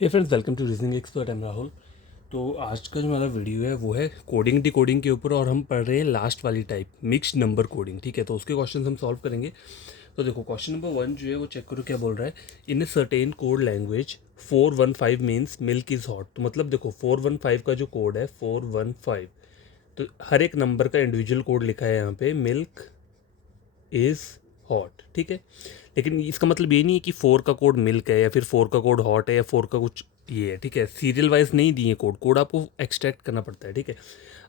Hey friends, welcome to Reasoning Expert. Am Rahul. तो आज का जो हमारा वीडियो है वो है कोडिंग डिकोडिंग के ऊपर, और हम पढ़ रहे हैं लास्ट वाली टाइप, मिक्स्ड नंबर कोडिंग। ठीक है, तो उसके क्वेश्चन हम सॉल्व करेंगे। तो देखो, क्वेश्चन नंबर 1 जो है वो चेक करो क्या बोल रहा है। In a certain code language 415 means milk is hot. तो मतलब देखो 415 का जो कोड है 415, तो हर एक नंबर का इंडिविजुअल कोड लिखा है यहाँ पे, मिल्क इज़ हॉट। ठीक है, लेकिन इसका मतलब ये नहीं है कि 4 का कोड मिल्क है या फिर 4 का कोड हॉट है या 4 का कुछ ये है। ठीक है, सीरियल वाइज नहीं दिए कोड, कोड आपको एक्सट्रैक्ट करना पड़ता है। ठीक है,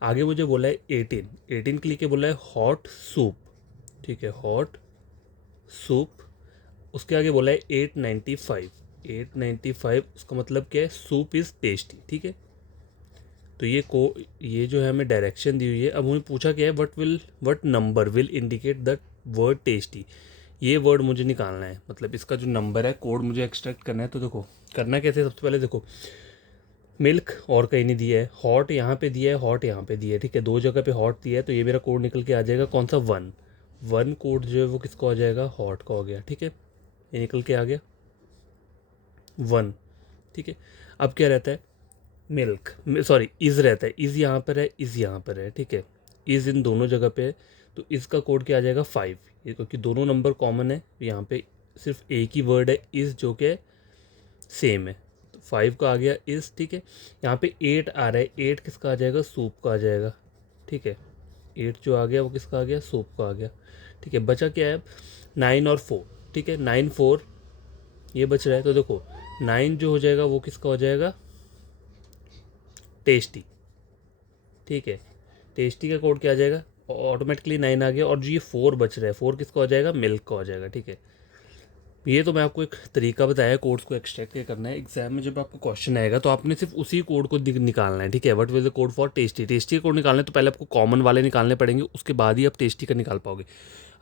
आगे मुझे बोला है 18 के लिए क्या बोला है, हॉट सूप। ठीक है, हॉट सूप। उसके आगे बोला है 895 उसका मतलब क्या है, सूप इज़ टेस्टी। ठीक है, तो ये जो है हमें डायरेक्शन दी हुई है। अब हमें पूछा क्या है, what number will indicate the word tasty. ये वर्ड मुझे निकालना है, मतलब इसका जो नंबर है, कोड मुझे एक्सट्रैक्ट करना है। तो देखो करना कैसे, सबसे पहले देखो मिल्क और कहीं नहीं दिया है, हॉट यहाँ पे दिया है, हॉट यहाँ पे दिया है। ठीक है, दो जगह पे हॉट दिया है, तो ये मेरा कोड निकल के आ जाएगा कौन सा, वन। वन कोड जो है वो किसका हो जाएगा, हॉट का हो गया। ठीक है, ये निकल के आ गया वन। ठीक है, अब क्या रहता है, मिल्क, सॉरी इज़ रहता है, इज़ यहाँ पर है, इज़ यहाँ पर है। ठीक है, इज़ इन दोनों जगह पे है, तो इसका कोड क्या आ जाएगा, 5। ये क्योंकि दोनों नंबर कॉमन है, यहाँ पे सिर्फ एक ही वर्ड है इज़ जो कि सेम है, तो 5 का आ गया इज़। ठीक है, यहाँ पे 8 आ रहा है, 8 किसका आ जाएगा, सूप का आ जाएगा। ठीक है, 8 जो आ गया वो किसका आ गया, सूप का आ गया। ठीक है, बचा क्या है, 9 और 4। ठीक है, 9 4 ये बच रहा है, तो देखो 9 जो हो जाएगा वो किसका हो जाएगा, टेस्टी। ठीक है, टेस्टी का कोड क्या आ जाएगा, ऑटोमेटिकली 9 आ गया, और जो ये 4 बच रहा है, 4 किसका हो जाएगा, मिल्क का हो जाएगा। ठीक है, ये तो मैं आपको एक तरीका बताया कोड्स को एक्सट्रैक्ट क्या करना है। एग्जाम में जब आपको क्वेश्चन आएगा तो आपने सिर्फ उसी कोड को निकालना है। ठीक है, what will the code for tasty, tasty का कोड निकालना है, तो पहले आपको कॉमन वाले निकालने पड़ेंगे, उसके बाद ही आप टेस्टी का निकाल पाओगे।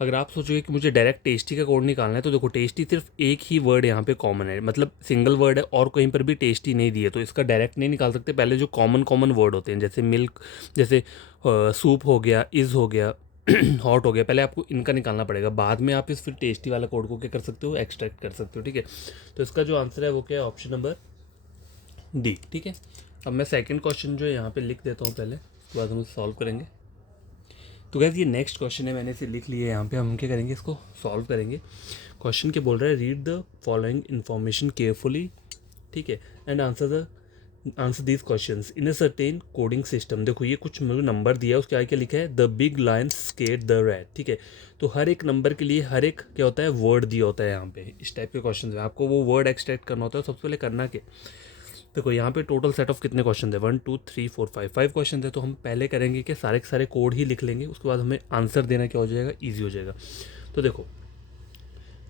अगर आप सोचोगे कि मुझे डायरेक्ट टेस्टी का कोड निकालना है, तो देखो टेस्टी सिर्फ एक ही वर्ड यहाँ पे कॉमन है, मतलब सिंगल वर्ड है, और कहीं पर भी टेस्टी नहीं दिए, तो इसका डायरेक्ट नहीं निकाल सकते। पहले जो कॉमन कॉमन वर्ड होते हैं, जैसे मिल्क, जैसे सूप हो गया, इज़ हो गया, हॉट हो गया, पहले आपको इनका निकालना पड़ेगा, बाद में आप इस फिर टेस्टी वाला कोड को क्या कर सकते हो, एक्सट्रैक्ट कर सकते हो। ठीक है, तो इसका जो आंसर है वो क्या है, ऑप्शन नंबर डी। ठीक है, अब मैं सेकंड क्वेश्चन जो है यहाँ पे लिख देता हूँ पहले, उसके बाद हम सॉल्व करेंगे। तो गैस ये नेक्स्ट क्वेश्चन है, मैंने इसे लिख लिया है यहाँ पे, हम क्या करेंगे, इसको सॉल्व करेंगे। क्वेश्चन क्या बोल रहा है, read the following information carefully. ठीक है, and answer these questions in a certain coding system. देखो ये कुछ मुझे नंबर दिया है, उसके आगे क्या लिखा है, the big lion skate the rat. ठीक है, तो हर एक नंबर के लिए हर एक क्या होता है, वर्ड दिया होता है यहाँ पे। इस टाइप के क्वेश्चन में आपको वो वर्ड एक्सट्रैक्ट करना होता है। सबसे पहले करना क्या, देखो यहाँ पे टोटल सेट ऑफ कितने क्वेश्चन है, 1 2 3 4 5, 5 क्वेश्चन है। तो हम पहले करेंगे कि सारे के सारे कोड ही लिख लेंगे, उसके बाद हमें आंसर देना क्या हो जाएगा, ईजी हो जाएगा। तो देखो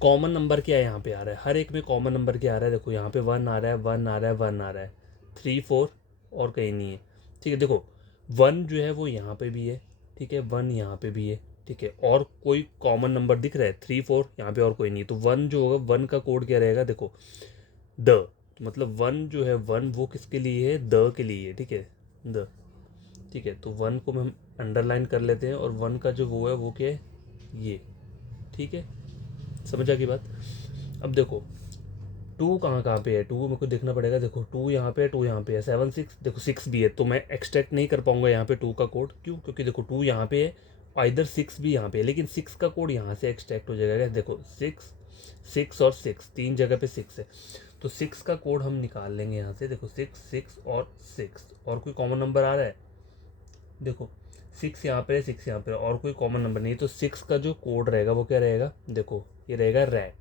कॉमन नंबर क्या है यहाँ पे आ रहा है, हर एक में कॉमन नंबर क्या आ रहा है, देखो यहाँ पे 1 आ रहा है, 1 आ रहा है, 1 आ रहा है, 3 4 और कहीं नहीं है। ठीक है, देखो 1 जो है वो यहाँ पे भी है। ठीक है, 1 यहाँ पे भी है। ठीक है, और कोई कॉमन नंबर दिख रहा है, 3 4 यहाँ पे और कोई नहीं है, तो 1 जो होगा, 1 का कोड क्या रहेगा, देखो द। तो मतलब 1 जो है, 1 वो किसके लिए है, द के लिए है। ठीक है, द। ठीक है, तो 1 को हम अंडरलाइन कर लेते हैं, और 1 का जो वो है वो क्या है, ये। ठीक है, समझ आ गई बात। अब देखो टू कहाँ कहाँ पे है, टू मेरे को देखना पड़ेगा। देखो टू यहाँ पे है, टू यहाँ पे है, 7 6, देखो 6 भी है, तो मैं एक्सट्रैक्ट नहीं कर पाऊंगा यहाँ पे टू का कोड। क्यों, क्योंकि देखो टू यहाँ पे है, आइदर 6 भी यहाँ पे है, लेकिन 6 का कोड यहाँ से एक्सट्रैक्ट हो जाएगा। देखो 6 6 और 6, तीन जगह पे 6 है, तो 6 का कोड हम निकाल लेंगे यहाँ से। देखो 6 6 और 6, और कोई कॉमन नंबर आ रहा है, देखो 6 यहाँ पे है, 6 यहाँ पे है, और कोई कॉमन नंबर नहीं है, तो 6 का जो कोड रहेगा वो क्या रहेगा, देखो ये रहेगा रैट।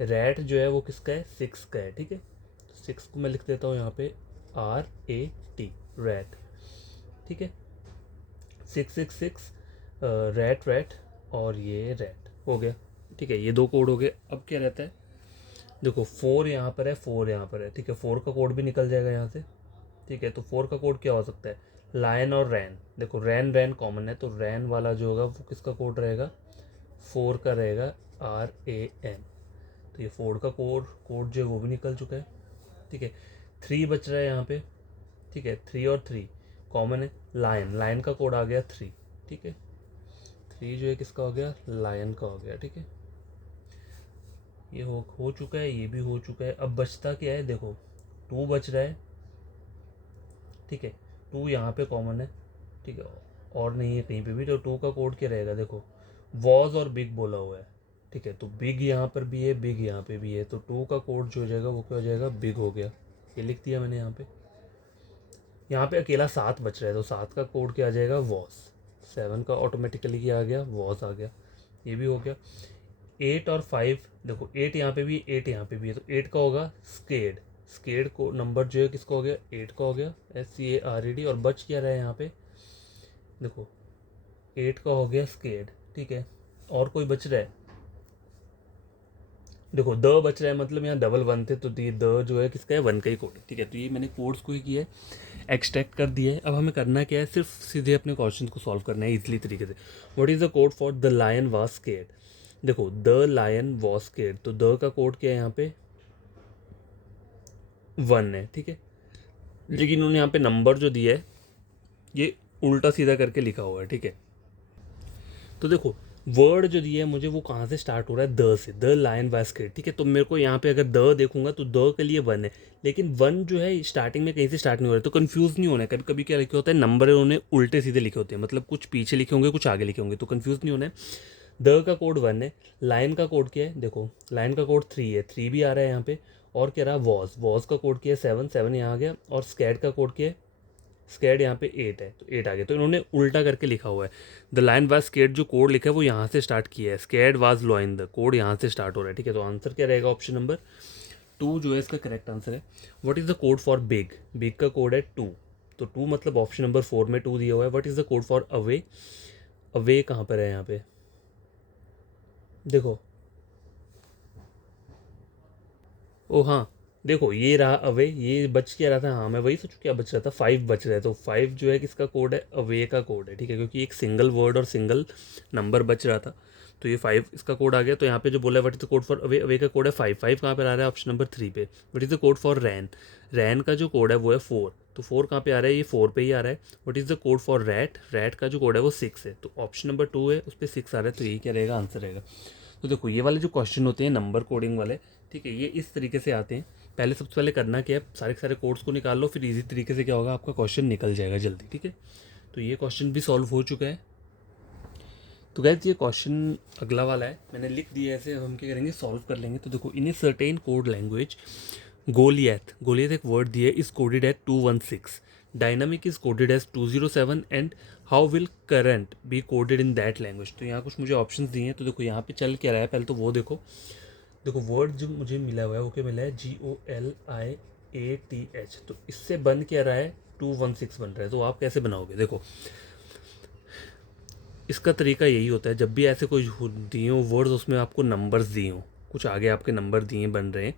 रैट जो है वो किसका है, 6 का है। ठीक है, तो 6 को मैं लिख देता हूँ यहाँ पे RAT, रैट। ठीक है, 6 6 6 रैट रैट, और ये रैट हो गया। ठीक है, ये दो कोड हो गए। अब क्या रहता है, देखो 4 यहाँ पर है, 4 यहाँ पर है। ठीक है, 4 का कोड भी निकल जाएगा यहाँ से। ठीक है, तो 4 का कोड क्या हो सकता है, लायन और रैन। देखो रैन रैन कॉमन है, तो रैन वाला जो होगा वो किसका कोड रहेगा, 4 का रहेगा, RAN। तो ये 4 का कोड कोड जो है वो भी निकल चुका है। ठीक है, 3 बच रहा है यहाँ पे। ठीक है, 3 और 3 कॉमन है, लायन, लायन का कोड आ गया 3। ठीक है, 3 जो है किसका हो गया, लायन का हो गया। ठीक है, ये हो चुका है, ये भी हो चुका है। अब बचता क्या है, देखो 2 बच रहा है, ठीक है, 2 यहाँ पे कॉमन है, ठीक है, और नहीं है कहीं पे भी, तो 2 का कोड क्या रहेगा, देखो वॉज और बिग बोला हुआ है, ठीक है, तो बिग यहाँ पर भी है, बिग यहाँ पे भी है, तो 2 का कोड जो हो जाएगा वो क्या हो जाएगा, बिग हो गया, ये लिख दिया मैंने यहाँ पे। यहाँ पे अकेला 7 बच रहा है, तो 7 का कोड क्या आ जाएगा, वॉज। 7 का ऑटोमेटिकली क्या आ गया, वॉज आ गया, ये भी हो गया। 8 और 5, देखो 8 यहाँ पे भी, 8 यहाँ पे भी है, तो 8 का होगा स्केड। स्केड को नंबर जो है किसका हो गया, 8 का हो गया, SCARED। और बच क्या रहा है यहाँ पे, देखो 8 का हो गया स्केड, ठीक है, और कोई बच रहा है, देखो द बच रहा है, मतलब यहाँ डबल 1 थे, तो ये द जो है किसका है, 1 का ही कोड है, ठीक है। तो ये मैंने कोड्स को ही किया है, एक्सट्रैक्ट कर दिया है। अब हमें करना क्या है, सिर्फ सीधे अपने क्वेश्चन को सॉल्व करना है इजीली तरीके से। What is the code for the lion was scared, देखो द लायन वाज स्केर्ड, तो द का कोड क्या है यहाँ पे, 1 है, ठीक है, लेकिन उन्होंने यहाँ पे नंबर जो दिया है ये उल्टा सीधा करके लिखा हुआ है, ठीक है। तो देखो वर्ड जो दिया है मुझे वो कहाँ से स्टार्ट हो रहा है, द से, द लायन वाज स्केर्ड, ठीक है। तो मेरे को यहाँ पे अगर द देखूंगा तो द के लिए 1 है, लेकिन 1 जो है स्टार्टिंग में कहीं से स्टार्ट नहीं हो रहा है, तो कंफ्यूज नहीं होना है। कभी कभी क्या लिखे होता है, नंबर उन्होंने उल्टे सीधे लिखे होते हैं, मतलब कुछ पीछे लिखे होंगे कुछ आगे लिखे होंगे, तो कंफ्यूज नहीं होना है। द का कोड 1 है, लाइन का कोड क्या है, देखो लाइन का कोड 3 है, 3 भी आ रहा है यहाँ पे, और क्या रहा, वॉज, वॉज का कोड क्या है, 7, 7 यहाँ आ गया, और स्कैड का कोड क्या है, स्केर्ड यहाँ पे 8 है, तो 8 आ गया, तो इन्होंने उल्टा करके लिखा हुआ है। द लाइन वाज स्केर्ड जो कोड लिखा है वो यहाँ से स्टार्ट किया है, scared was lion, the code यहाँ से स्टार्ट हो रहा है, ठीक है। तो आंसर क्या रहेगा, ऑप्शन नंबर 2 जो है इसका करेक्ट आंसर है। What is the code for big, big का कोड है 2, तो 2 मतलब ऑप्शन नंबर 4 में 2 दिया हुआ है। What is the code for away, away कहाँ पर है यहाँ पे, देखो, ओ हाँ, देखो ये रहा अवे, ये बच क्या रहा था, हाँ मैं वही सोचूं क्या बच रहा था, 5 बच रहा है, तो 5 जो है किसका कोड है, अवे का कोड है, ठीक है, क्योंकि एक सिंगल वर्ड और सिंगल नंबर बच रहा था, तो ये 5 इसका कोड आ गया। तो यहाँ पे जो बोला है what is the code for away, away का कोड है 5, 5 कहाँ पर आ रहा है, ऑप्शन नंबर 3 पे। What is the code for rain, rain का जो कोड है वो है 4, तो 4 कहाँ पे आ रहा है, ये 4 पे ही आ रहा है। What is the code for rat, rat का जो कोड है वो 6 है, तो ऑप्शन नंबर 2 है, उस पर 6 आ रहा है, तो यही क्या रहेगा, आंसर रहेगा। तो देखो ये वाले जो क्वेश्चन होते हैं नंबर कोडिंग वाले, ठीक है, ये इस तरीके से आते हैं। पहले सबसे पहले करना क्या है, सारे के सारे कोड्स को निकाल लो, फिर इजी तरीके से क्या होगा, आपका क्वेश्चन निकल जाएगा जल्दी, ठीक है। तो ये क्वेश्चन भी सॉल्व हो चुका है। तो गैस ये क्वेश्चन अगला वाला है, मैंने लिख दिया ऐसे, अब हम क्या करेंगे, सॉल्व कर लेंगे। तो देखो in a certain code language Goliath, Goliath एक वर्ड दिया है, is coded at 216, dynamic is coded as 207, and how will current be coded in that language. तो यहाँ कुछ मुझे ऑप्शंस दिए हैं, तो देखो यहाँ पे चल क्या रहा है, पहले तो वो देखो, देखो वर्ड जो मुझे मिला हुआ है वो क्या मिला है, GOLIATH, तो इससे बन क्या रहा है, 216 बन रहा है। तो आप कैसे बनाओगे, देखो इसका तरीका यही होता है, जब भी ऐसे कोई दिए हो वर्ड्स, उसमें आपको नंबर्स दिए हो, कुछ आगे आपके नंबर दिए बन रहे हैं,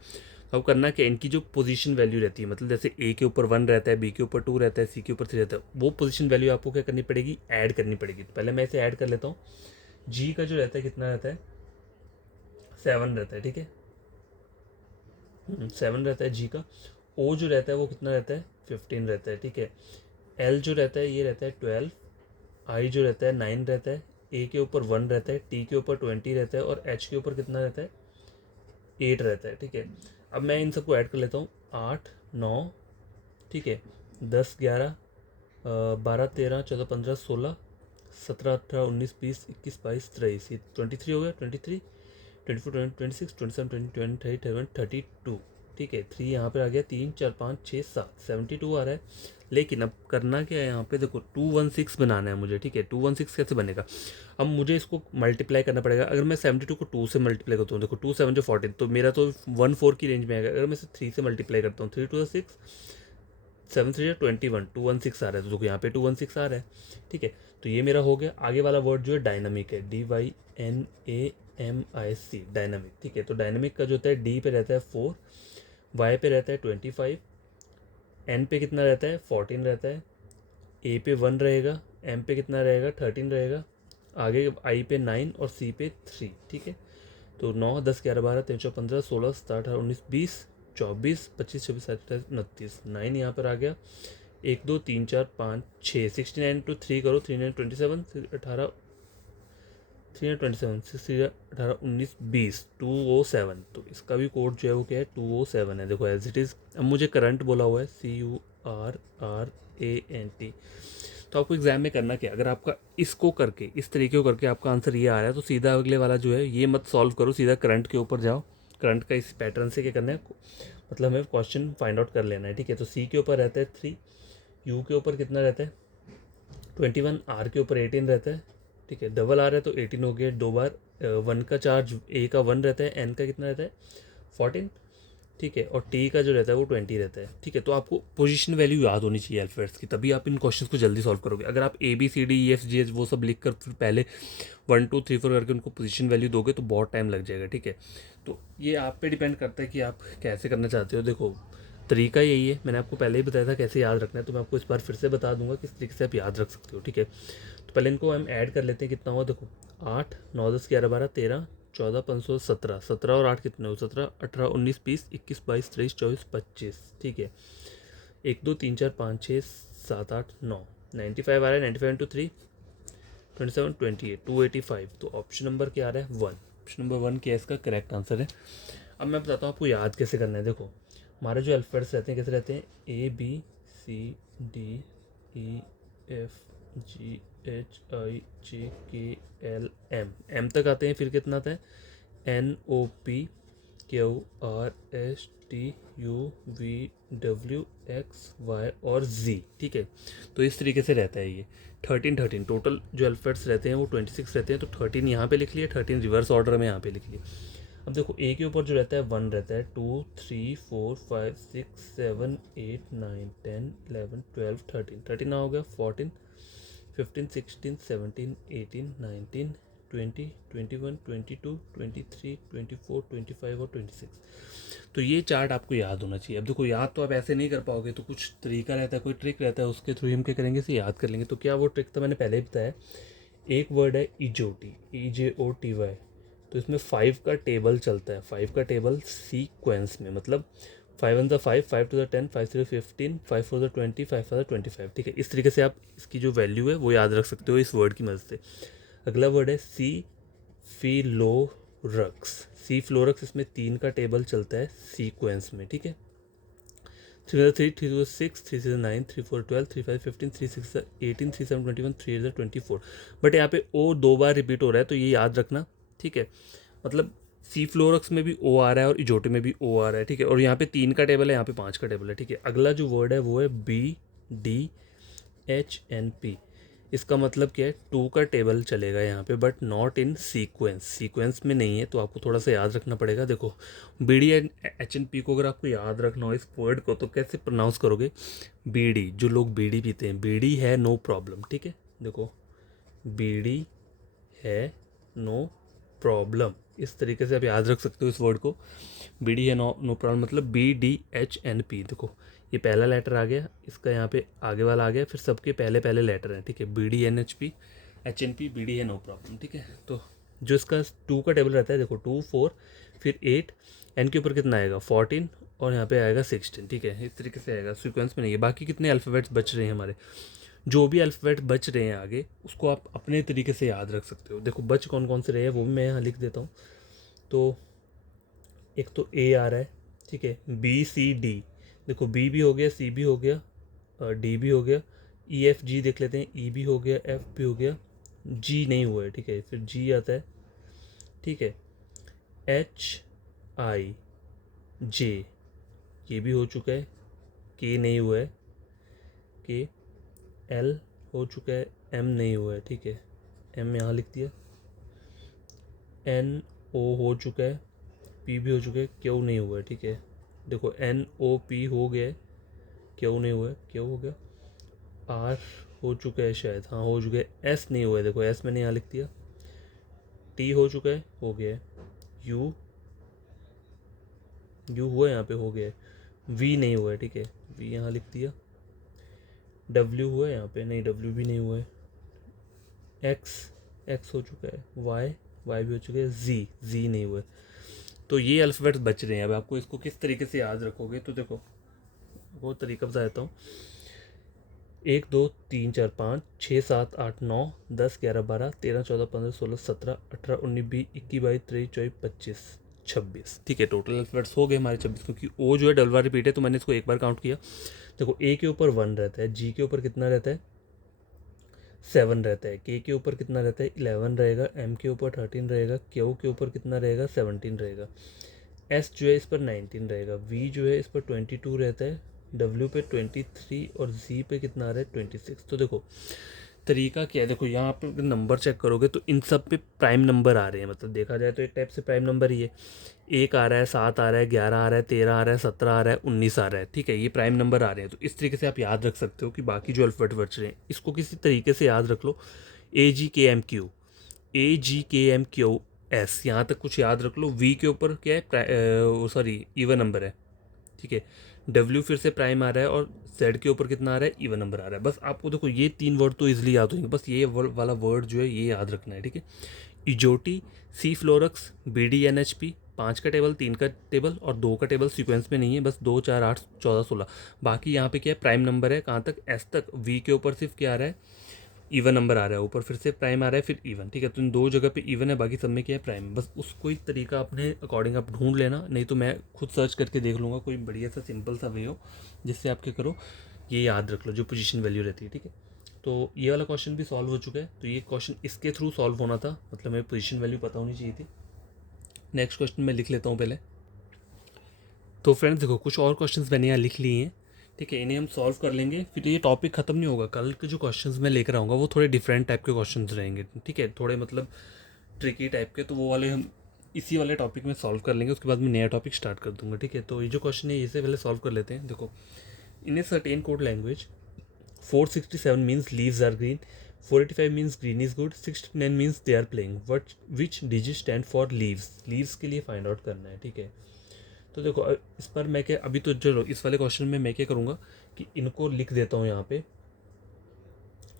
तो अब करना क्या, इनकी जो पोजीशन वैल्यू रहती है, मतलब जैसे ए के ऊपर 1 रहता है, बी के ऊपर 2 रहता है, सी के ऊपर 3 रहता है, वो पोजीशन वैल्यू आपको क्या करनी पड़ेगी, ऐड करनी पड़ेगी। तो पहले मैं इसे ऐड कर लेता हूँ। जी का जो रहता है कितना रहता है, 7 रहता है, ठीक है, 7 रहता है जी का। ओ जो रहता है वो कितना रहता है, 15 रहता है, ठीक है। एल जो रहता है ये रहता है 12, आई जो रहता है 9 रहता है, ए के ऊपर 1 रहता है, टी के ऊपर 20 रहता है, और एच के ऊपर कितना रहता है, 8 रहता है, ठीक है। अब मैं इन सबको ऐड कर लेता हूँ, 8 9, ठीक है, 10 11 12 13 14 15 16 17 18 19 20 21 22 23, ये 23 हो गया, 23 24 26 27 28 29 30 32, ठीक है। 3 यहाँ पर आ गया, 3 4 5 6 7 72 आ रहा है। लेकिन अब करना क्या है यहाँ पे, देखो 216 बनाना है मुझे, ठीक है। 216 कैसे बनेगा, अब मुझे इसको मल्टीप्लाई करना पड़ेगा। अगर मैं 72 को 2 से मल्टीप्लाई करता हूँ, देखो 2 7 जो 14, तो मेरा तो 1 4 की रेंज में आएगा। अगर मैं इसे 3 से मल्टीप्लाई करता हूँ, 3 2 6 7 3 21, 216 आ रहा है, तो देखो यहाँ पे 216 आ रहा है, ठीक है। तो ये मेरा हो गया। आगे वाला वर्ड जो है डायनामिक है, DYNAMIC, डायनामिक, ठीक है। तो डायनामिक का जो होता है, डी पे रहता है 4, वाई पे रहता है 25, एन पे कितना रहता है 14 रहता है, ए पे 1 रहेगा, एम पे कितना रहेगा 13 रहेगा, आगे आई पे 9 और सी पे 3, ठीक है। तो 9 10 11 12 13 14 15 16 17 18 19 20 24 25 26 27 29, 9 यहाँ पर आ गया, 1 2 3 4 5 6, 69 टू 3 करो, 3 9 27, 18 327 18 207, तो इसका भी कोड जो है वो क्या है 207 है। देखो एज इट इज़। अब मुझे करंट बोला हुआ है CURRANT। तो आपको एग्जाम में करना क्या, अगर आपका इसको करके इस तरीके को करके आपका आंसर ये आ रहा है तो सीधा अगले वाला जो है ये मत सॉल्व करो, सीधा करंट के ऊपर जाओ। करंट का इस पैटर्न से क्या करना है, मतलब हमें क्वेश्चन फाइंड आउट कर लेना है, ठीक है। तो सी के ऊपर रहता है 3, यू के ऊपर कितना रहता है 21, आर के ऊपर 18 रहता है, ठीक है। डबल आर है तो 18 हो गया, 2 बार 1 का चार्ज, ए का 1 रहता है, एन का कितना रहता है 14, ठीक है। और टी का जो रहता है वो 20 रहता है, ठीक है। तो आपको पोजीशन वैल्यू याद होनी चाहिए अल्फ़ाबेट्स की, तभी आप इन क्वेश्चंस को जल्दी सॉल्व करोगे। अगर आप ABCDEFGH वो सब लिख कर फिर पहले 1 2 3 4 करके उनको पोजीशन वैल्यू दोगे तो बहुत टाइम लग जाएगा, ठीक है। तो ये आप पे डिपेंड करता है कि आप कैसे करना चाहते हो। देखो तरीका यही है, मैंने आपको पहले ही बताया था कैसे याद रखना है, तो मैं आपको इस बार फिर से बता दूंगा किस तरीके से आप याद रख सकते हो, ठीक है। तो पहले इनको हम ऐड कर लेते हैं, कितना हुआ देखो 8 9 10 11 12 13 14 5 17, 17 और 8 कितने हो 17 18 19 20 21 22 23 24 25, ठीक है। 1 2 3 4 5 6 7 8 9, 95 आ रहा है, 95 इंटू 3 27 28 285, तो ऑप्शन नंबर क्या आ रहा है 1। ऑप्शन नंबर 1 क्या है इसका करेक्ट आंसर है। अब मैं बताता हूँ आपको याद कैसे करना है। देखो हमारे जो अल्फ़ाबेट्स रहते हैं कैसे रहते हैं, ABCDEFGHIJKLM, एम तक आते हैं, फिर कितना आता है NOPQRSTUVWXY और Z, ठीक है। तो इस तरीके से रहता है ये 13 टोटल जो अल्फ़ाबेट्स रहते हैं वो 26 रहते हैं, तो 13 यहाँ पे लिख लिए, 13 रिवर्स ऑर्डर में यहाँ पे लिख लिए। अब देखो ए के ऊपर जो रहता है 1 रहता है, 2 3 4 5 6 7 8 9 10 11 12 13, 13 हो गया 14 15 16 17 18 19 20 21 22 23 24 25 और 26। तो ये चार्ट आपको याद होना चाहिए। अब देखो याद तो आप ऐसे नहीं कर पाओगे, तो कुछ तरीका रहता है, कोई ट्रिक रहता है, उसके थ्रू हम क्या करेंगे इसे याद कर लेंगे। तो क्या वो ट्रिक तो मैंने पहले ही बताया, एक वर्ड है इजोटी, EJOTY, तो इसमें 5 का टेबल चलता है, 5 का टेबल सीक्वेंस में, मतलब 5 1 5 5 2 10 5 3 15 5 4 20 5 5 25, ठीक है। इस तरीके से आप इसकी जो वैल्यू है वो याद रख सकते हो इस वर्ड की मदद से। अगला वर्ड है सीफिलोरक्स, सीफ्लोरक्स, इसमें 3 का टेबल चलता है सीक्वेंस में, ठीक है। 3 3 3 6 3 6 9 3 4 12 3 5 15 3 6 18 3 7 21 3 24, बट यहाँ पे ओ 2 बार रिपीट हो रहा है, तो ये याद रखना, ठीक है। मतलब सी फ्लोरक्स में भी ओ आ रहा है और इजोटे में भी ओ आ रहा है, ठीक है। और यहाँ पे 3 का टेबल है, यहाँ पे 5 का टेबल है, ठीक है। अगला जो वर्ड है वो है BDHNP, इसका मतलब क्या है 2 का टेबल चलेगा यहाँ पे, but not in sequence, sequence में नहीं है, तो आपको थोड़ा सा याद रखना पड़ेगा। देखो BDHNP को अगर आपको याद रखना हो इस वर्ड को, तो कैसे प्रोनाउंस करोगे, बीडी, जो लोग बीड़ी पीते हैं, बीड़ी है नो प्रॉब्लम, ठीक है। देखो बीड़ी है नो प्रॉब्लम, इस तरीके से आप याद रख सकते हो इस वर्ड को। BD है नो प्रॉब्लम, मतलब BDHNP। देखो ये पहला लेटर आ गया, इसका यहाँ पे आगे वाला आ गया, फिर सबके पहले पहले लेटर हैं, ठीक है। BDNHP BD है नो प्रॉब्लम, ठीक है। तो जो इसका 2 का टेबल रहता है, देखो 2 4 फिर 8, एन के ऊपर कितना आएगा 14 और यहाँ पे आएगा 16, ठीक है। इस तरीके से आएगा, सीक्वेंस में नहीं है। बाकी कितने अल्फ़ाबेट्स बच रहे हैं हमारे, जो भी अल्फ़ाबेट बच रहे हैं आगे, उसको आप अपने तरीके से याद रख सकते हो। देखो बच कौन कौन से रहे हैं वो भी मैं यहाँ लिख देता हूँ। तो एक तो ए आ रहा है, ठीक है, BCD, देखो बी भी हो गया, सी भी हो गया, डी भी हो गया, EFG देख लेते हैं, ई भी हो गया, एफ भी हो गया, जी नहीं हुआ है, ठीक है, फिर जी आता है, ठीक है, HIJ ये भी हो चुका है, के नहीं हुआ है, के, एल हो चुका है, एम नहीं हुआ है, ठीक है, एम यहाँ लिख दिया, NO हो चुका है, P भी हो चुका है, क्यू नहीं हुआ है, ठीक है। देखो NOP हो गया है, क्यू नहीं हुआ है, क्यू हो गया, R हो चुका है शायद, हाँ हो चुका है, S नहीं हुआ है, देखो S मैंने यहाँ लिख दिया, T हो चुका है, हो गया है, U हुआ है यहाँ पे, हो गया है, V नहीं हुआ है, ठीक है, V यहाँ लिख दिया, W हुआ है यहाँ पे, नहीं W भी नहीं हुआ है, X हो चुका है, Y भी हो चुका है, Z नहीं हुआ है। तो ये अल्फ़ाबेट्स बच रहे हैं। अब आपको इसको किस तरीके से याद रखोगे, तो देखो वो तरीका बताता हूँ। 1 2 3 4 5 6 7 8 9 10 11 12 13 14 15 16 17 18 19 20 21 22 23 24 25 26 ठीक है, टोटल अल्फ़ाबेट्स हो गए हमारे 26, क्योंकि ओ जो है डबल बार रिपीट है तो मैंने इसको एक बार काउंट किया। देखो ए के ऊपर 1 रहता है, जी के ऊपर कितना रहता है 7 रहता है, के ऊपर कितना रहता है 11 रहेगा, एम के ऊपर 13 रहेगा, क्यू के ऊपर कितना रहेगा 17 रहेगा, एस जो है इस पर 19 रहेगा, वी जो है इस पर 22 रहता है, डब्ल्यू पे 23 और जी पे कितना आ रहा है 26। तो देखो तरीका क्या है, देखो यहाँ पर नंबर चेक करोगे तो इन सब पे प्राइम नंबर आ रहे हैं, मतलब देखा जाए तो एक टाइप से प्राइम नंबर ही है। 1 आ रहा है, 7 आ रहा है, 11 आ रहा है, 13 आ रहा है, 17 आ रहा है, 19 आ रहा है, ठीक है, ये प्राइम नंबर आ रहे हैं। तो इस तरीके से आप याद रख सकते हो कि बाकी जो अल्फ़ाबेट बच रहे हैं इसको किसी तरीके से याद रख लो। AGKMQ, यहाँ तक कुछ याद रख लो। वी के ऊपर क्या है, सॉरी इवन नंबर है, ठीक है। डब्ल्यू फिर से प्राइम आ रहा है और जेड के ऊपर कितना आ रहा है इवन नंबर आ रहा है। बस आपको देखो ये 3 वर्ड तो इजीली याद होंगे, बस ये वाला वर्ड जो है ये याद रखना है, ठीक है। इजोटी, सी फ्लोरक्स, BDNHP, 5 का टेबल, 3 का टेबल और 2 का टेबल सीक्वेंस में नहीं है, बस 2 4 8 14 16। बाकी यहाँ पे क्या है प्राइम नंबर है, कहाँ तक एस तक। वी के ऊपर सिर्फ क्या आ रहा है इवन नंबर आ रहा है, ऊपर फिर से प्राइम आ रहा है फिर इवन, ठीक है। तो इन 2 जगह पे इवन है, बाकी सब में क्या है प्राइम। बस उसको एक तरीका अपने अकॉर्डिंग आप ढूंढ लेना, नहीं तो मैं खुद सर्च करके देख लूँगा कोई बढ़िया सा सिंपल सा वे हो जिससे आप क्या करो ये याद रख लो जो पोजीशन वैल्यू रहती है, ठीक है। तो ये वाला क्वेश्चन भी सॉल्व हो चुका है, तो ये क्वेश्चन इसके थ्रू सॉल्व होना था, मतलब मेरी पोजीशन वैल्यू पता होनी चाहिए थी। नेक्स्ट क्वेश्चन मैं लिख लेता हूँ पहले। तो फ्रेंड्स देखो कुछ और क्वेश्चंस मैंने यहाँ लिख लिए हैं, ठीक है, इन्हें हम सॉल्व कर लेंगे, फिर ये टॉपिक खत्म नहीं होगा। कल के जो क्वेश्चंस मैं लेकर आऊँगा वो थोड़े डिफरेंट टाइप के क्वेश्चंस रहेंगे, ठीक है, थोड़े मतलब ट्रिकी टाइप के, तो वो वाले हम इसी वाले टॉपिक में सॉल्व कर लेंगे, उसके बाद मैं नया टॉपिक स्टार्ट कर दूंगा, ठीक है। तो ये जो क्वेश्चन है इसे पहले सॉल्व कर लेते हैं। देखो, in a certain code language 467 means leaves are green, 485 means green is good, 609 means they are playing, what which digit stand for leaves. Leaves के लिए फाइंड आउट करना है, ठीक है। तो देखो इस पर मैं क्या अभी तो चलो इस वाले क्वेश्चन में मैं क्या करूँगा कि इनको लिख देता हूँ यहाँ पे।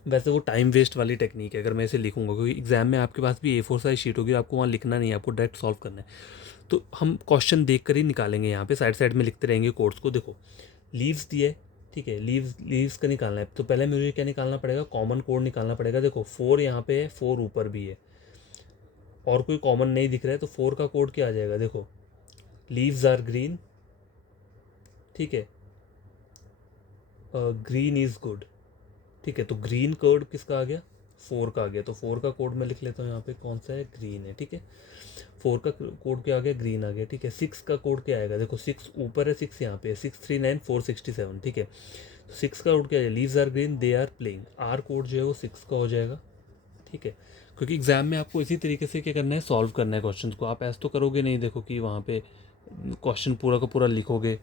वैसे वो टाइम वेस्ट वाली टेक्निक है अगर मैं इसे लिखूंगा, क्योंकि एग्जाम में आपके पास भी A4 साइज शीट होगी, आपको वहाँ लिखना नहीं है, आपको डायरेक्ट सॉल्व करना है। तो हम क्वेश्चन देख कर ही निकालेंगे, यहाँ पे साइड साइड में लिखते रहेंगे कोड्स को। देखो लीव्स दिए, ठीक है, लीव्स का निकालना है, तो पहले मुझे क्या निकालना पड़ेगा कॉमन कोड निकालना पड़ेगा। देखो 4 यहाँ पे है, 4 ऊपर भी है और कोई कॉमन नहीं दिख रहा है, तो 4 का कोड क्या आ जाएगा, देखो लीव्स आर ग्रीन, ठीक है, ग्रीन इज गुड, ठीक है। तो ग्रीन कोड किसका आ गया 4 का आ गया, तो 4 का कोड मैं लिख लेता हूँ यहाँ पे कौन सा है ग्रीन है, ठीक है। 4 का कोड क्या आ गया ग्रीन आ गया, ठीक है। 6 का कोड क्या आएगा, देखो 6 ऊपर है, 6 यहाँ पे है, 639467, ठीक है। तो 6 का कोड क्या है leaves are green they are playing, are code जो है वो 6 का हो जाएगा, ठीक है। क्योंकि एग्जाम में आपको इसी तरीके से क्या करना है सॉल्व करना है क्वेश्चन को, आप ऐसा तो करोगे नहीं देखो कि वहाँ पे क्वेश्चन पूरा का पूरा लिखोगे,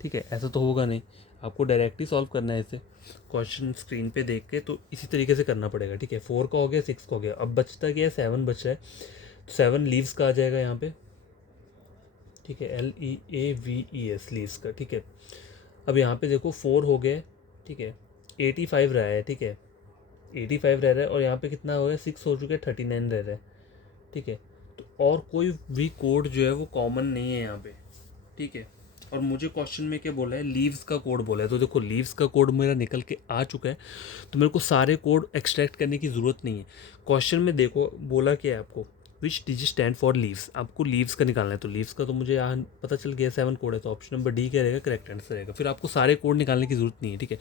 ठीक है, ऐसा तो होगा नहीं, आपको डायरेक्ट ही सॉल्व करना है इसे क्वेश्चन स्क्रीन पे देख के, तो इसी तरीके से करना पड़ेगा, ठीक है। 4 का हो गया, 6 का हो गया, अब बचता क्या है 7 बच रहा है, तो 7 लीव्स का आ जाएगा यहाँ पे, ठीक है, LEAVES लीव्स का, ठीक है। अब यहाँ पे देखो 4 हो गया, ठीक है, 85 रहा है, ठीक है, 85 रह रहा है, और यहाँ पे कितना हो गया 6 हो चुका है, 39 रह रहा है, ठीक है। तो और कोई भी कोड जो है वो कॉमन नहीं है यहाँ पे, ठीक है। और मुझे क्वेश्चन में क्या बोला है लीव्स का कोड बोला है, तो देखो लीव्स का कोड मेरा निकल के आ चुका है, तो मेरे को सारे कोड एक्सट्रैक्ट करने की ज़रूरत नहीं है। क्वेश्चन में देखो बोला क्या है आपको विच डिजिट स्टैंड फॉर लीव्स, आपको लीव्स का निकालना है, तो लीव्स का तो मुझे यहाँ पता चल गया 7 कोड है, तो ऑप्शन नंबर डी क्या रहेगा करेक्ट आंसर रहेगा। फिर आपको सारे कोड निकालने की ज़रूरत नहीं है, ठीक है।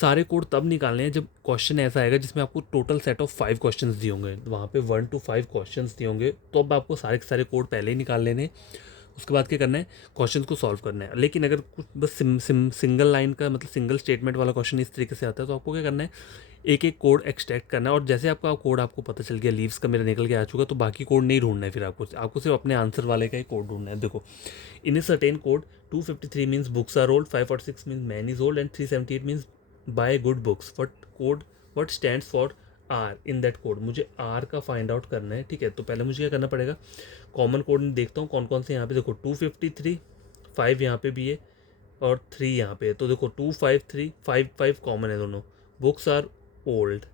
सारे कोड तब निकालने हैं जब क्वेश्चन ऐसा आएगा जिसमें आपको टोटल सेट ऑफ 5 क्वेश्चन दिए होंगे, वहाँ पे 1 to 5 क्वेश्चन दिए होंगे, तो अब आपको सारे के सारे कोड पहले ही निकाल लेने हैं, उसके बाद क्या करना है क्वेश्चन को सॉल्व करना है। लेकिन अगर कुछ बस सिंगल लाइन का मतलब सिंगल स्टेटमेंट वाला क्वेश्चन इस तरीके से आता है, तो आपको क्या करना है एक एक कोड एक्सट्रैक्ट करना है, और जैसे आपका कोड आपको पता चल गया लीव्स का मेरा निकल के आ चुका, तो बाकी कोड नहीं ढूंढना है, फिर आपको सिर्फ अपने आंसर वाले का ही कोड ढूंढना है। देखो in a certain code 253 means books are old, 546 means man is old and 378 means buy good books, what stand for R in that code. मुझे आर का फाइंड आउट करना है, ठीक है। तो पहले मुझे क्या करना पड़ेगा कॉमन कोड देखता हूँ कौन कौन से यहाँ पे, देखो 253 5 यहाँ पे भी है और 3 यहाँ पे है, तो देखो 253 5 कॉमन है दोनों। Books are old,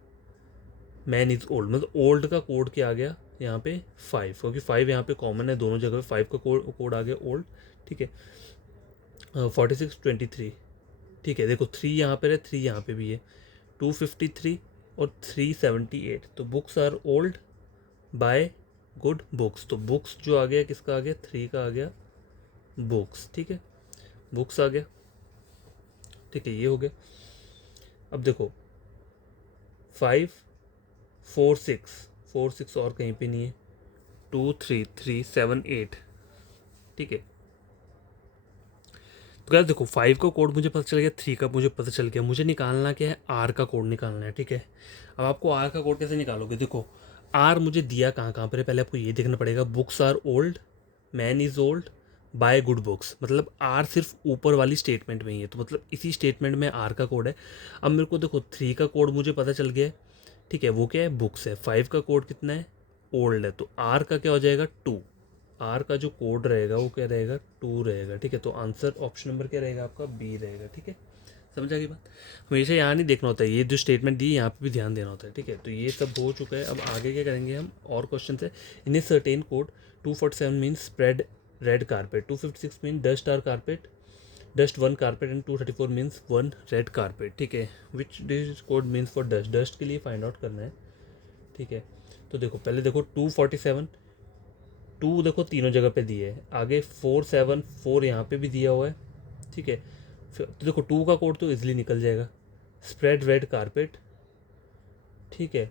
man is old, मतलब ओल्ड का कोड क्या आ गया यहाँ पे 5, क्योंकि 5 यहाँ पे कॉमन है दोनों जगह पे, 5 का कोड आ गया ओल्ड, ठीक है। 46 23, ठीक है। देखो 3 यहाँ पर है, 3 यहाँ पे भी है, 253 और 378, तो books are old by good books, तो बुक्स जो आ गया किसका आ गया, 3 का आ गया बुक्स, ठीक है, बुक्स आ गया, ठीक है, ये हो गया। अब देखो 5 4 6 और कहीं पे नहीं है, 2 3 3 7 8, ठीक है। तो क्या देखो 5 का कोड मुझे पता चल गया, 3 का मुझे पता चल गया, मुझे निकालना क्या है, आर का कोड निकालना है, ठीक है। अब आपको आर का कोड कैसे निकालोगे, देखो आर मुझे दिया कहाँ कहाँ पर है, पहले आपको ये देखना पड़ेगा, books are old, man is old, by good books, मतलब आर सिर्फ ऊपर वाली स्टेटमेंट में ही है, तो मतलब इसी स्टेटमेंट में आर का कोड है। अब मेरे को देखो 3 का कोड मुझे पता चल गया है, ठीक है, वो क्या है, बुक्स है। 5 का कोड कितना है, ओल्ड है, तो आर का क्या हो जाएगा, 2, आर का जो कोड रहेगा वो क्या रहेगा, 2 रहेगा, ठीक है। तो आंसर ऑप्शन नंबर क्या रहेगा आपका, बी रहेगा, ठीक है। समझा की बात, हमेशा यहाँ नहीं देखना होता है, ये जो स्टेटमेंट दी यहाँ पे भी ध्यान देना होता है, ठीक है। तो ये सब हो चुका है, अब आगे क्या करेंगे हम, और क्वेश्चन है। In a certain code 247 means spread red carpet, 256 mean dust are carpet, dust 1 carpet, and 234 means 1 red carpet, ठीक है। Which this code means for dust, dust के लिए फाइंड आउट करना है, ठीक है। तो देखो पहले देखो 247, 2 देखो तीनों जगह पे दिए है, आगे 474 यहाँ पे भी दिया हुआ है, ठीक है। फिर तो देखो 2 का कोड तो इजीली निकल जाएगा, स्प्रेड रेड कारपेट, ठीक है,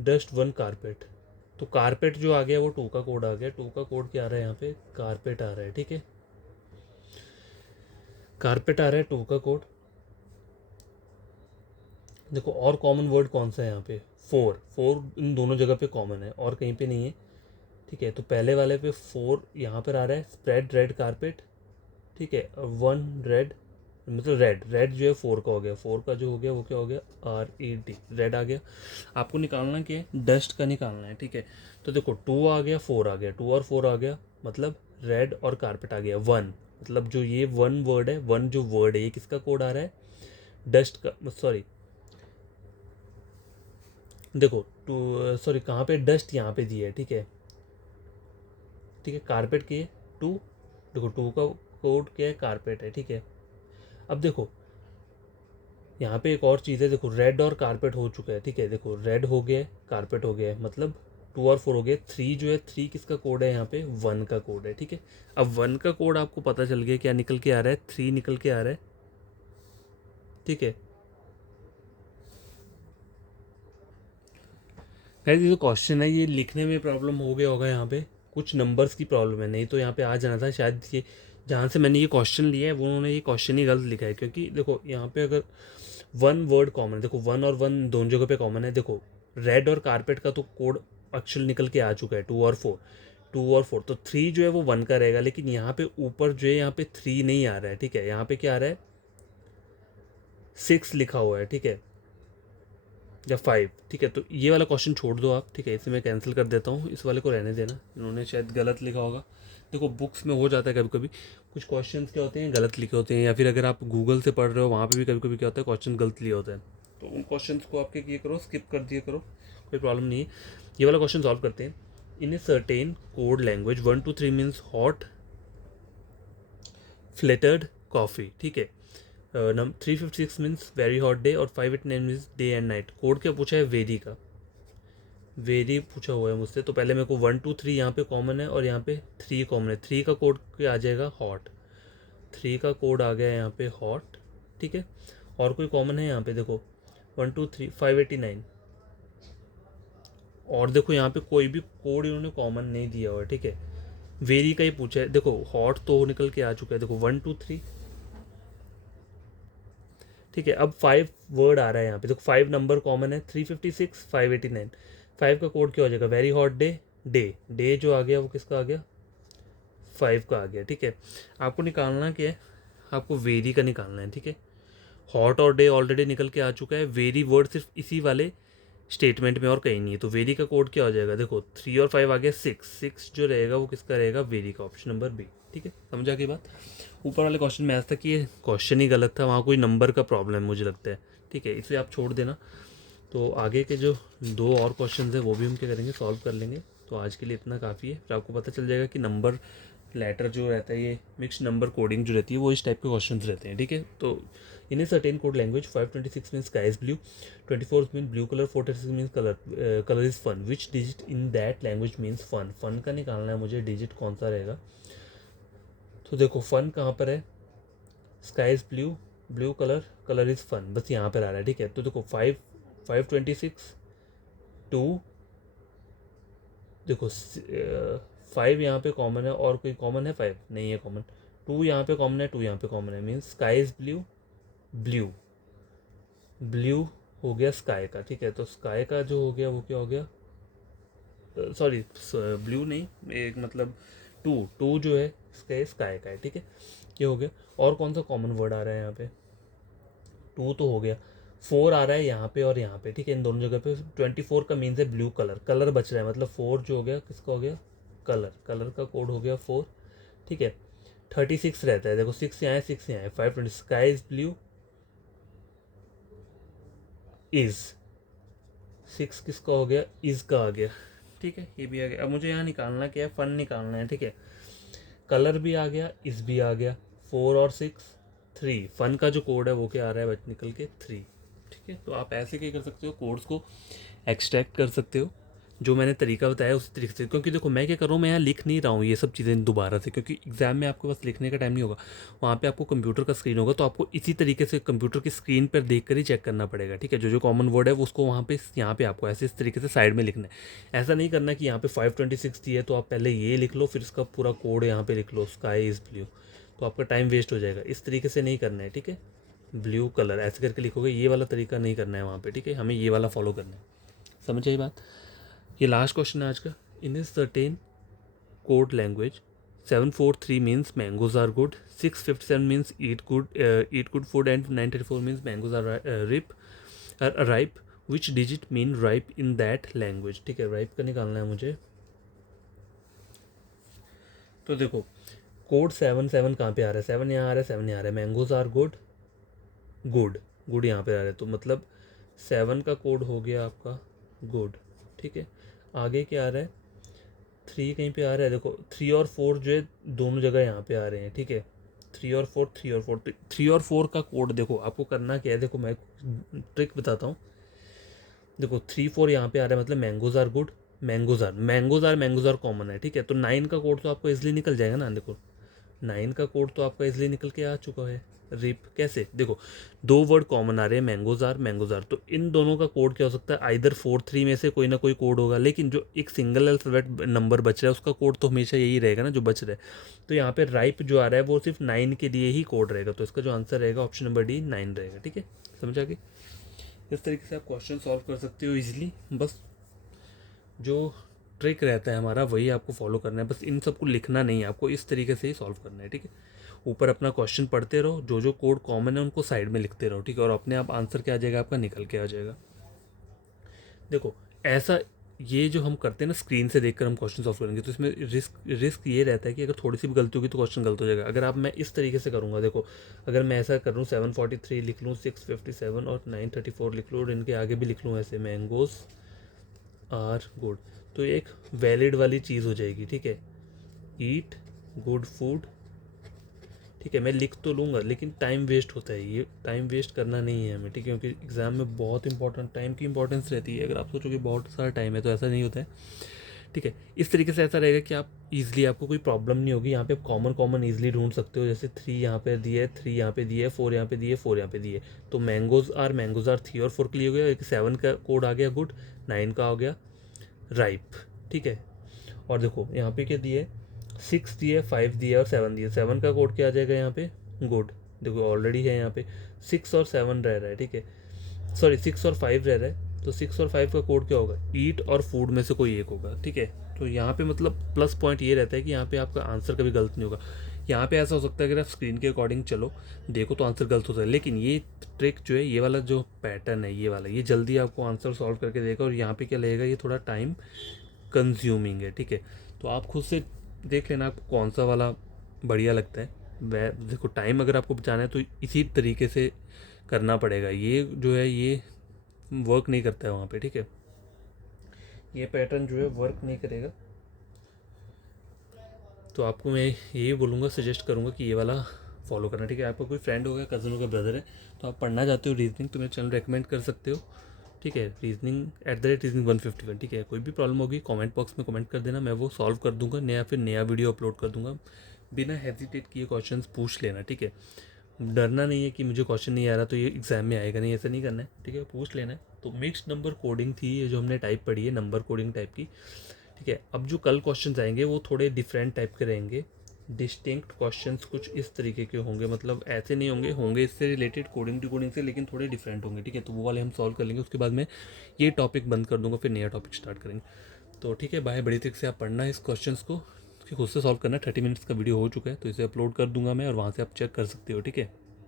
डस्ट 1 कारपेट, तो कारपेट जो आ गया वो 2 का कोड आ गया, 2 का कोड क्या आ रहा है यहाँ पे, कारपेट आ रहा है, ठीक है, कारपेट आ रहा है 2 का कोड। देखो और कॉमन वर्ड कौन सा है यहाँ पे, 4, 4 इन दोनों जगह पे कॉमन है और कहीं पे नहीं है, ठीक है। तो पहले वाले पे 4 यहाँ पर आ रहा है, स्प्रेड रेड कारपेट, ठीक है, 1 रेड, मतलब रेड, रेड जो है 4 का हो गया, 4 का जो हो गया वो क्या हो गया, RED, रेड आ गया। आपको निकालना क्या है, डस्ट का निकालना है, ठीक है। तो देखो 2 आ गया, 4 आ गया, 2 और 4 आ गया, मतलब रेड और कारपेट आ गया, 1, मतलब जो ये 1 वर्ड है, 1 जो वर्ड है ये किसका कोड आ रहा है, डस्ट का, सॉरी देखो टू, सॉरी कहाँ पे, डस्ट यहाँ पे दिया है, ठीक है, ठीक है, कारपेट की है 2, देखो 2 का कोड क्या है, कारपेट है, ठीक है। अब देखो यहाँ पे एक और चीज़ है, देखो रेड और कारपेट हो चुका है, ठीक है, देखो रेड हो गया है, कारपेट हो गया है, मतलब 2 और 4 हो गए, 3 जो है, 3 किसका कोड है यहाँ पे, 1 का कोड है, ठीक है। अब 1 का कोड आपको पता चल गया, क्या निकल के आ रहा है, 3 निकल के आ रहा है, ठीक है। गाइस ये जो क्वेश्चन है ये लिखने में प्रॉब्लम हो गया होगा, यहाँ पे कुछ नंबर्स की प्रॉब्लम है, नहीं तो यहाँ पे आ जाना था शायद। ये जहाँ से मैंने ये क्वेश्चन लिया है वो उन्होंने ये क्वेश्चन ही गलत लिखा है, क्योंकि देखो यहाँ पे अगर 1 वर्ड कॉमन है, देखो 1 और 1 दोनों जगह पे कॉमन है, देखो रेड और कारपेट का तो कोड एक्चुअल निकल के आ चुका है, 2 और 4, 2 और 4, तो 3 जो है वो 1 का रहेगा, लेकिन यहाँ पे ऊपर जो है यहाँ पे 3 नहीं आ रहा है, ठीक है, यहाँ पे क्या आ रहा है, 6 लिखा हुआ है, ठीक है, या 5, ठीक है। तो ये वाला क्वेश्चन छोड़ दो आप, ठीक है, इसे मैं कैंसिल कर देता हूँ, इस वाले को रहने देना, इन्होंने शायद गलत लिखा होगा। देखो बुक्स में हो जाता है कभी कभी, कुछ क्वेश्चंस क्या होते हैं गलत लिखे होते हैं, या फिर अगर आप गूगल से पढ़ रहे हो वहाँ पे भी कभी कभी क्या होता है क्वेश्चन गलत लिए होते हैं, तो उन क्वेश्चंस को आपके ये करो, स्किप कर दिया करो, कोई प्रॉब्लम नहीं है। ये वाला क्वेश्चन सॉल्व करते हैं। In a certain code language 1 to 3 means hot filtered coffee, ठीक है। 356 मीन्स वेरी हॉट डे, और 589 means day and night. Code क्या पूछा है, वेरी का, वेरी पूछा हुआ है मुझसे, तो पहले मेरे को 1 2 3 यहाँ पे कॉमन है और यहाँ पे 3 कॉमन है, 3 का कोड क्या आ जाएगा, हॉट, 3 का कोड आ गया यहाँ पे हॉट, ठीक है। और कोई कॉमन है यहाँ पे, देखो 1 2 3 589, और देखो यहाँ पे कोई भी कोड इन्होंने कॉमन नहीं दिया हुआ है, ठीक है, वेरी का ही पूछा है। देखो हॉट तो निकल के आ चुका है, देखो 1 2 3, ठीक है। अब 5 वर्ड आ रहा है यहाँ पे, देखो 5 नंबर कॉमन है, 356 589, 5 का कोड क्या हो जाएगा, very hot day, day, day जो आ गया वो किसका आ गया, 5 का आ गया, ठीक है। आपको निकालना क्या है, आपको वेरी का निकालना है, ठीक है। हॉट और डे ऑलरेडी निकल के आ चुका है, वेरी वर्ड सिर्फ इसी वाले स्टेटमेंट में और कहीं नहीं है, तो वेरी का कोड क्या हो जाएगा, देखो 3 और 5 आ गया, 6, 6 जो रहेगा वो किसका रहेगा, वेरी का, ऑप्शन नंबर बी, ठीक है। समझा की बात। ऊपर वाले क्वेश्चन में ऐसा था कि ये क्वेश्चन ही गलत था, वहाँ कोई नंबर का प्रॉब्लम मुझे लगता है, ठीक है, इसे आप छोड़ देना। तो आगे के जो 2 और क्वेश्चन हैं वो भी हम क्या करेंगे, सॉल्व कर लेंगे। तो आज के लिए इतना काफ़ी है, फिर आपको पता चल जाएगा कि नंबर लेटर जो रहता है, ये मिक्स नंबर कोडिंग जो रहती है वो इस टाइप के क्वेश्चंस रहते हैं, ठीक है। तो in a certain code language 526 mean sky is blue, 24 mean blue colour, 46 mean colour is fun, which digit in that language means fun. Fun का निकालना है मुझे, डिजिट कौन सा रहेगा। तो देखो फन कहाँ पर है, sky is blue, blue colour, colour is fun, बस यहाँ पर आ रहा है, ठीक है। तो देखो 526 2, देखो 5 यहाँ पे कॉमन है, और कोई कॉमन है, 5 नहीं है कॉमन, 2 यहाँ पे कॉमन है, 2 यहाँ पे कॉमन है, means sky is blue, blue blue हो गया स्काई का, ठीक है। तो स्काई का जो हो गया वो क्या हो गया, सॉरी ब्लू नहीं, एक मतलब 2 जो है स्काई स्काई का है, ठीक है। ये हो गया। और कौन सा कॉमन वर्ड आ रहा है यहाँ पे, 2 तो हो गया, 4 आ रहा है यहाँ पे और यहाँ पे, ठीक है, इन दोनों जगह पे। 24 का मीन्स है ब्लू कलर, कलर बच रहा है, मतलब 4 जो हो गया किसका हो गया, कलर, कलर का कोड हो गया 4, ठीक है। 36 रहता है, देखो 6 यहाँ है, 6 यहाँ है, 520 स्काई इज ब्लू इज, 6 किसका हो गया, इज का आ गया, ठीक है, ये भी आ गया। अब मुझे यहाँ निकालना क्या है, फन निकालना है, ठीक है। कलर भी आ गया, इस भी आ गया, 4 और 6 3, फन का जो कोड है वो क्या आ रहा है बच निकल के 3, ठीक है। तो आप ऐसे क्या कर सकते हो, कोड्स को एक्सट्रैक्ट कर सकते हो, जो मैंने तरीका बताया उसी तरीके से। क्योंकि देखो मैं क्या कर रहा हूँ, मैं यहाँ लिख नहीं रहा हूँ ये सब चीज़ें दोबारा से, क्योंकि एग्जाम में आपके पास लिखने का टाइम नहीं होगा, वहाँ पे आपको कंप्यूटर का स्क्रीन होगा, तो आपको इसी तरीके से कंप्यूटर की स्क्रीन पर देख कर ही चेक करना पड़ेगा, ठीक है। जो जो कॉमन वर्ड है वो उसको वहाँ पे यहाँ पे आपको ऐसे इस तरीके से साइड में लिखना है। ऐसा नहीं करना कि यहाँ पे 526 दी है तो आप पहले ये लिख लो, फिर इसका पूरा कोड यहाँ पे लिख लो स्काई इज़ ब्लू, तो आपका टाइम वेस्ट हो जाएगा। इस तरीके से नहीं करना है, ठीक है। ब्लू कलर ऐसे करके लिखोगे, ये वाला तरीका नहीं करना है वहाँ पे, ठीक है, हमें ये वाला फॉलो करना है। समझ आई बात। ये लास्ट क्वेश्चन है आज का। In a certain code language 743 means mangoes are good, 657 means eat good food, and 934 means mangoes are ripe, which digit mean ripe in that language, ठीक है। राइप का निकालना है मुझे। तो देखो कोड 7 कहाँ पे आ रहा है, 7 यहाँ आ रहा है, 7 यहाँ आ रहा है, mangoes are good, good good यहाँ पे आ रहा है, तो मतलब 7 का कोड हो गया आपका गुड, ठीक है। आगे क्या आ रहा है, 3 कहीं पे आ रहा है, देखो 3 और 4 जो है दोनों जगह यहाँ पे आ रहे हैं, ठीक है। 3 और 4, 3 और 4, 3 और 4 का कोड देखो आपको करना क्या है, देखो मैं ट्रिक बताता हूँ। देखो 3 4 यहाँ पे आ रहा है, मतलब mangoes are good, mangoes are common है, ठीक है। तो 9 का कोड तो आपको इजिली निकल जाएगा ना, देखो 9 का कोड तो आपका इजिली निकल के आ चुका है। रिप कैसे, देखो 2 वर्ड कॉमन आ रहे हैं, मैंगोज आर, तो इन दोनों का कोड क्या हो सकता है, आइदर 4 3 में से कोई ना कोई कोड होगा, लेकिन जो एक सिंगल अल्फाबेट नंबर बच रहा है उसका कोड तो हमेशा यही रहेगा ना जो बच रहा है। तो यहाँ पे राइप जो आ रहा है वो सिर्फ 9 के लिए ही कोड रहेगा, तो इसका जो आंसर रहेगा ऑप्शन नंबर डी 9 रहेगा, ठीक है। समझ आ गई। इस तरीके से आप क्वेश्चन सॉल्व कर सकते हो इजीली, बस जो ट्रिक रहता है हमारा वही आपको फॉलो करना है, बस इन सबको लिखना नहीं है, आपको इस तरीके से ही सॉल्व करना है, ठीक है। ऊपर अपना क्वेश्चन पढ़ते रहो, जो जो कोड कॉमन है उनको साइड में लिखते रहो, ठीक है, और अपने आप आंसर क्या आ जाएगा आपका, निकल के आ जाएगा। देखो ऐसा ये जो हम करते हैं ना, स्क्रीन से देखकर हम क्वेश्चन सॉल्व करेंगे, तो इसमें रिस्क ये रहता है कि अगर थोड़ी सी भी गलती होगी तो क्वेश्चन गलत हो जाएगा। अगर आप मैं इस तरीके से करूँगा, देखो अगर मैं ऐसा कर लूँ 743 लिख लूँ, 657 और 934 लिख लूँ, और इनके आगे भी लिख लूँ ऐसे मैंगोज आर गुड, तो एक वैलिड वाली चीज़ हो जाएगी, ठीक है। ईट गुड फूड, ठीक है, मैं लिख तो लूँगा लेकिन टाइम वेस्ट होता है, ये टाइम वेस्ट करना नहीं है हमें, ठीक है, क्योंकि एग्ज़ाम में बहुत इंपॉर्टेंट टाइम की इंपॉर्टेंस रहती है। अगर आप सोचो कि बहुत सारा टाइम है तो ऐसा नहीं होता है, ठीक है। इस तरीके से ऐसा रहेगा कि आप इजीली, आपको कोई प्रॉब्लम नहीं होगी, यहाँ पे आप कॉमन इजीली ढूंढ सकते हो, जैसे 3 यहाँ पे दिए, 3 यहाँ पे दिए, 4 यहाँ पे दिए, 4 यहाँ पे दिए, तो मैंगोज आर 3 और 4 के लिए हो गया, एक 7 का कोड आ गया गुड, 9 का हो गया राइप, ठीक है। और देखो यहाँ पे क्या दिए, 6 दिए, 5 दिए और 7 दिए, 7 का कोड क्या आ जाएगा यहाँ पे, गुड, देखो ऑलरेडी है यहाँ पे 6 और 7 रह रहा है, ठीक है, सॉरी 6 और 5 रह रहा है, तो 6 और 5 का कोड क्या होगा, ईट और फूड में से कोई एक होगा, ठीक है। तो यहाँ पे मतलब प्लस पॉइंट ये रहता है कि यहाँ पे आपका आंसर कभी गलत नहीं होगा। यहाँ पे ऐसा हो सकता है अगर आप स्क्रीन के अकॉर्डिंग चलो देखो तो आंसर गलत हो सकता है, लेकिन ये ट्रिक जो है, ये वाला जो पैटर्न है, ये वाला, ये जल्दी आपको आंसर सॉल्व करके देगा, और यहाँ पे क्या लगेगा, ये थोड़ा टाइम कंज्यूमिंग है, ठीक है। तो आप खुद से देख लेना आपको कौन सा वाला बढ़िया लगता है। वह देखो टाइम अगर आपको बचाना है तो इसी तरीके से करना पड़ेगा, ये जो है ये वर्क नहीं करता है वहाँ पे, ठीक है, ये पैटर्न जो है वर्क नहीं करेगा। तो आपको मैं यही बोलूँगा, सजेस्ट करूँगा कि ये वाला फॉलो करना, ठीक है। आपका कोई फ्रेंड होगा, कज़न होगा, ब्रदर है, तो आप पढ़ना चाहते हो रीजनिंग, तो मेरा चैनल रेकमेंड कर सकते हो, ठीक है। रीजनिंग @रीजनिंग 151, ठीक है। कोई भी प्रॉब्लम होगी कमेंट बॉक्स में कमेंट कर देना, मैं वो सॉल्व कर दूंगा, फिर नया वीडियो अपलोड कर दूंगा। बिना हेजिटेट किए क्वेश्चंस पूछ लेना, ठीक है। डरना नहीं है कि मुझे क्वेश्चन नहीं आ रहा तो ये एग्जाम में आएगा नहीं, ऐसा नहीं करना है, ठीक है। पूछ लेना है। तो मिक्स्ड नंबर कोडिंग थी ये जो हमने टाइप पढ़ी है, नंबर कोडिंग टाइप की, ठीक है। अब जो कल क्वेश्चन आएंगे वो थोड़े डिफरेंट टाइप के रहेंगे, डिस्टिंक्ट क्वेश्चंस कुछ इस तरीके के होंगे, मतलब ऐसे नहीं होंगे, होंगे इससे रिलेटेड कोडिंग टू कोडिंग से, लेकिन थोड़े डिफरेंट होंगे, ठीक है। तो वो वाले हम सॉल्व कर लेंगे, उसके बाद मैं ये टॉपिक बंद कर दूंगा, फिर नया टॉपिक स्टार्ट करेंगे। तो ठीक है, बाय। बड़ी तरीके से आप पढ़ना है इस क्वेश्चन को, खुद से सॉल्व करना है। 30 मिनट्स का वीडियो हो चुका है, तो इसे अपलोड कर दूंगा मैं, और वहाँ से आप चेक कर सकते हो, ठीक है।